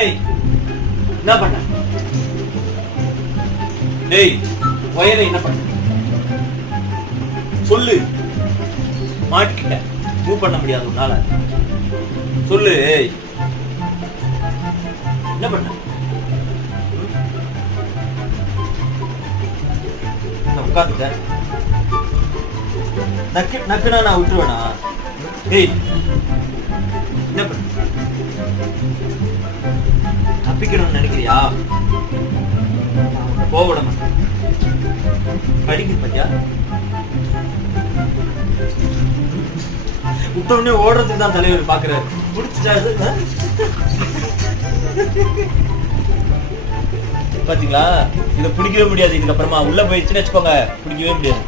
ஏய் என்ன பண்ண? டேய் வயலை என்ன பண்ண சொல்லு. மாட்டிக்கிட்ட, மூவ் பண்ண முடியாது உன்னால. சொல்லு. ஏய் என்ன பண்ண? உட்காந்துட்ட நக்குனா நான் விட்டுருவேனா? ஏய் என்ன பண்ண? தப்பிக்கணும்னு நினைக்கிறியா? போவிட மாட்டேன். படிக்க பத்தியா விட்டோடனே ஓடுறதுக்கு தான் தலைவர் பாக்குறாரு. முடிச்சுட்டாரு பாத்தீங்களா? இதை பிடிக்கவே முடியாது. இதுக்கப்புறமா உள்ள போயிடுச்சுன்னு வச்சுக்கோங்க, பிடிக்கவே முடியாது.